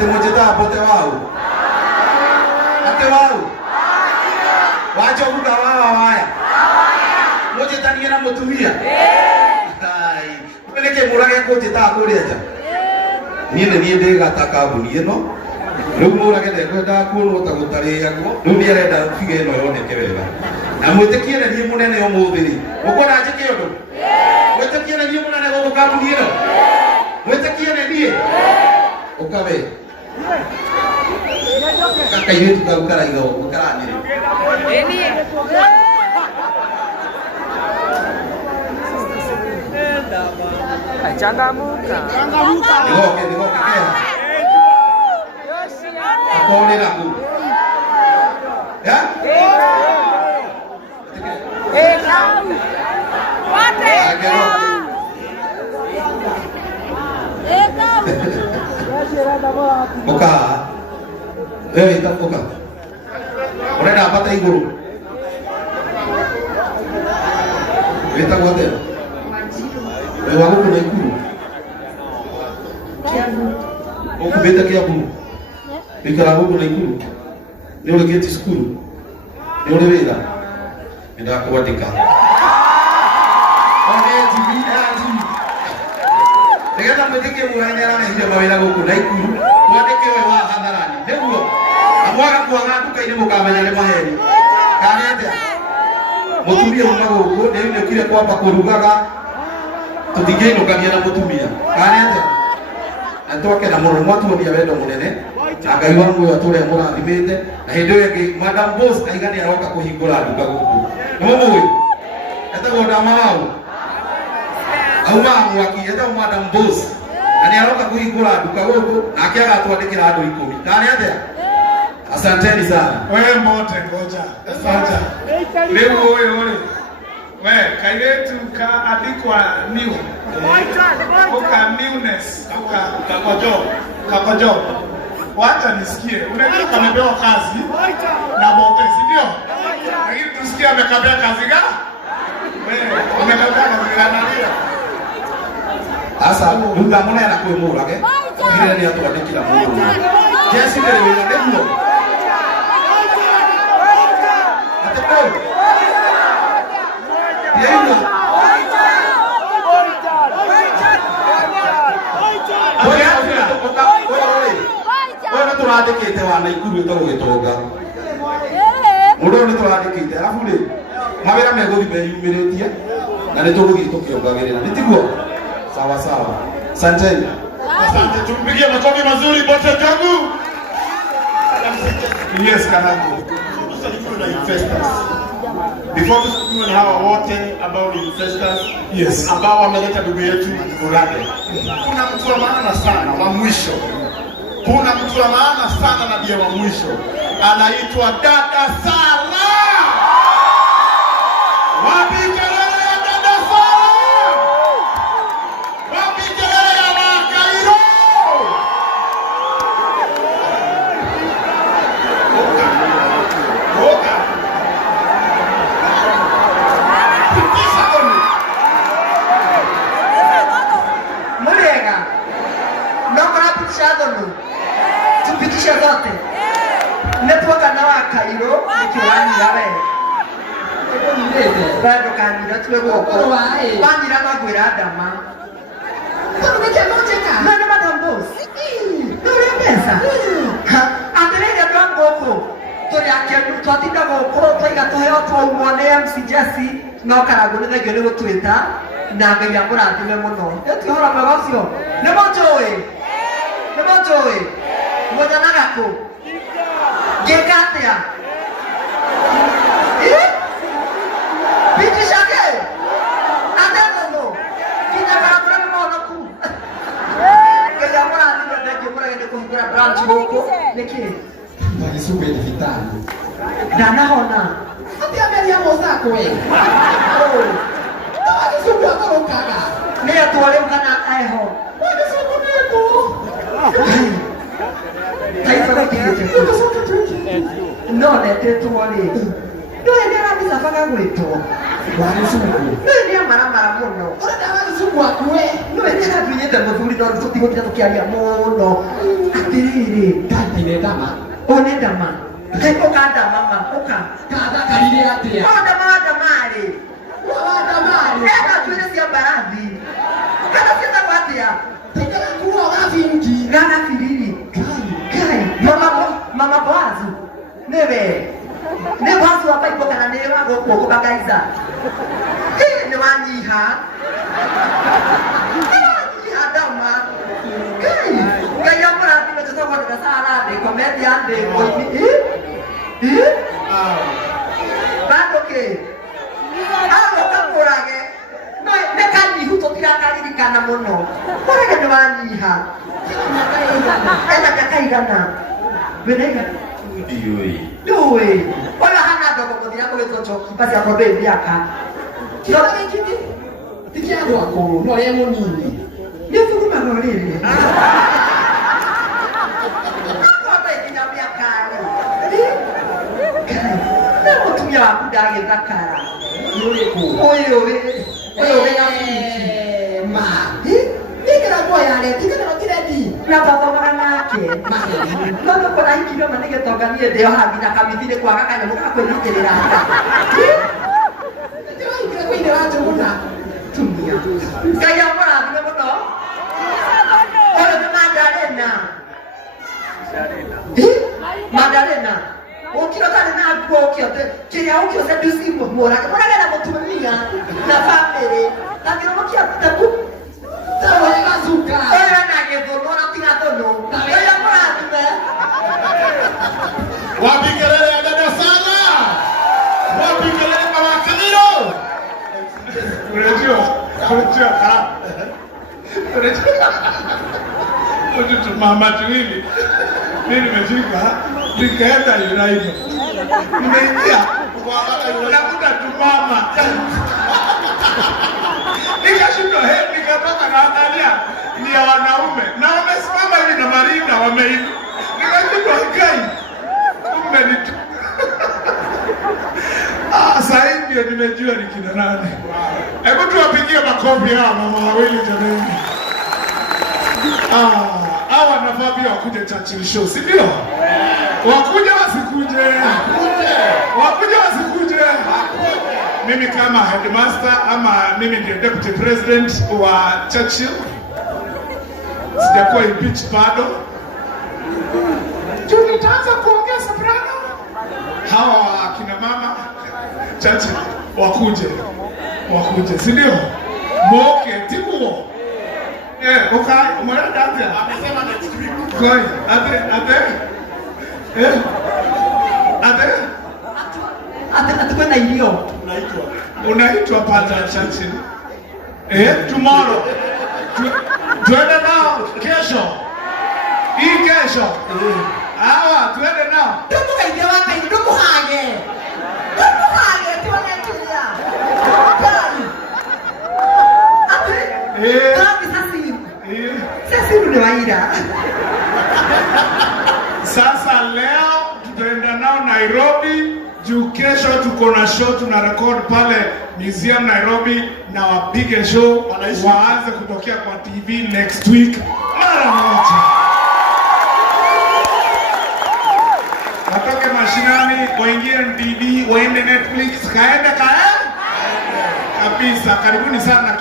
ate mojeta apote wao ate wao wacho kuga wao haya mojeta ni na mutumia ai peleke murage ko jeta akureja ni ndega takabuni ino riu murage de kwenda kuno ta gutari yako riu ni arenda fige ino yoneke wega na mwitikie na ni munene omuthiri ukona njike undu mwitikie na ni munene go kabuni ino mwitikie na ni ukawe kaka yetu tukara igo ukarani changamuka nigoke akone naku ya Oka ita oka ora na pata iguru ita wote wago kuna ikuru okubeta kia kuru bikara go kuna ikuru ni ole geti skuru ni ole wega nda kuandika Tegeta mweteke muhanyara na hija mawela goku na ikuru mwandeke we wa hadharani neguo amwaga kuanga duka-ini mukamenya maheri kanete mutumia umago uko ne kire kwamba kurugaga tutigeno kania na mutumia kanete antoke na murumo atuonia wendo munene Ngai wa muoyo atore murathimite na hindi yake Madam Boss aigani aroka kuhingura duka guku nimumui etago ndamao auma mwaki eta Madam Boss ani aroka kuhingura duka guku na akiaga atwandikira andu 10 kani atia asanteni sana wewe mote ngoja asante leo wewe we kairetu ka adikwa new oka newness kakojo wacha nisikie unajua kamepewa kazi na mote si ndio lakini tusikie amekabia kazi gani wewe umekabia kazi gani asa nduga mwana na kuemura ke ile ni atwandikira mundu jesi mbere wina ndeguo ateko yeye Wewe turadikite wana ikuru togitonga mudo ni turadikite alafu ri mawira megothi meyumiritie na ni tuguthi tukiongagirira nitiguo sawa sawa asante tumpigie makofi mazuri bote jangu yes kanangu Before we know hawa wote about investors, yes, ambao wameleta ndugu yetu Murage. Kuna mtu wa maana sana wa mwisho. Kuna mtu wa maana sana na ndiye wa mwisho. Anaitwa Dada Sara. Wapi kelele ya Dada Sara? Wapi kelele ya Wakairo? Oka. Murega nokora pichadonu tupitisha zote netwaga na Wakairo nikiwani yawe bado kanira twego banira magwira adama nana Madam Boss nore pesa anderega twangoko turi akenu twatinda goko twiga tuheo twaumo ne MC Jesse no karago ne thegio ni gutwita na Ngai amurathime muno etihora magacio ne mojoe mojana gako gekatia biti shake adano kinya barabara mmono ku Ngai amurathime thegio muragende kuhingura branch goko niki Nagisupe ni vitani ndanahona atia meri ya mozako we Nagisupe akorokaga ni atwale kana eho Nagisupe niko Taifa la kile no nete tuwale no endera misafaka gweto Nĩ maramara mũno. Ũrenda wagĩcungu akuwe. No nĩ atunyĩte mũthuri no tũtigũtira tũkĩaria mũno. Atĩrĩrĩ, ndandaine ndama. One ndama. Ũka ndama ma, ũka. Kathakarire atĩa? Ndamarĩ. Ndamarĩ. Ega tuĩre cia mbarathi. Kana ciĩtagwo atĩa? Tĩkĩra kuo gafingi. Gagabiriri. Kai. Mama Boazu. Nĩwe. Nĩ Boazu wa Bible kana nĩ wa gũkũ gũbangaiza? Nĩ wanyiha. Wanyiha ndama. Kai. Ngai amũrathime tũtagwo ndĩgasara thĩ komedia thĩ mũini. Bado ke. Hapo kamurage. No nekanyihu tũtirakaririkana mũno. Kũrege nĩ wanyiha. Ena kakaigana. Benega. Ndũĩ. Ona hana ndogo mũthia kũgĩtwo choki basi hapo mbele miaka. Kĩrora gĩkĩ. Tikia gwakũ no ye mũnini. Nĩ thuguma no rĩrĩ. Hapo ikinya miaka. Na mutumia waku ndagĩthakara. Ũyũ ma. Nĩkĩra nguoya reti kana tireti. Na thothomaga nake. No kũra ikiro ma nĩgĩtonganie ndĩo hathi na kamithine kwaga kanyamũ ga kwĩrutĩrĩra nda. Ndĩraikire kwĩna wa njũgũna. Tumia. Ngai amũrathime mũno. Ũyũ nĩ Madarena. Madarena. Ukio tani na nguo ukio kile ukio za dusi mbora kama na mutumia na family na kile ukio tabu tawo yazuka era na gedono na tinga tono ya mwana Wapikelele ya dada sana. Wapikelele mama Kamilo. Unajua Unajua mama tuwili. Mimi nimefika nikaenda United. Nimeingia nakuta tu mama. Nikashindwa nikatoka naangalia ni ya wanaume. Na wamesimama hivi na Marina wameinuka. Nikashindwa kai. Kumbe ni tu. Sasa hivi nimejua ni kina nani. Hebu tuwapigie makofi hawa mama wawili jamani. Hawa wanafaa pia wakuje Churchill show, si ndio? Wakuje wasikuje? Wakuje wasikuje? Mimi kama headmaster ama mimi ndiye deputy president wa Churchill. Sijakuwa impeached bado. Tunataka kuongea soprano. Hawa akina mama Churchill wakuje. Si ndio? Moke tikuo. Okay, umeona dance amesema next week. Koi, ate kwenda ilio. Unaitwa pata Churchill. Tomorrow. Tuende nao kesho. Hii kesho. Hawa tuende nao. Tukaingia wapi? Tukuhage tunaendelea. Sasa ni waida. Sasa leo tutaenda nao Nairobi. Juu kesho tuko na show tuna record pale Museum Nairobi na wapige show waanze kutokea kwa TV next week mara moja. Watoke mashinani waingie TV waende Netflix kaende kabisa. Karibuni sana.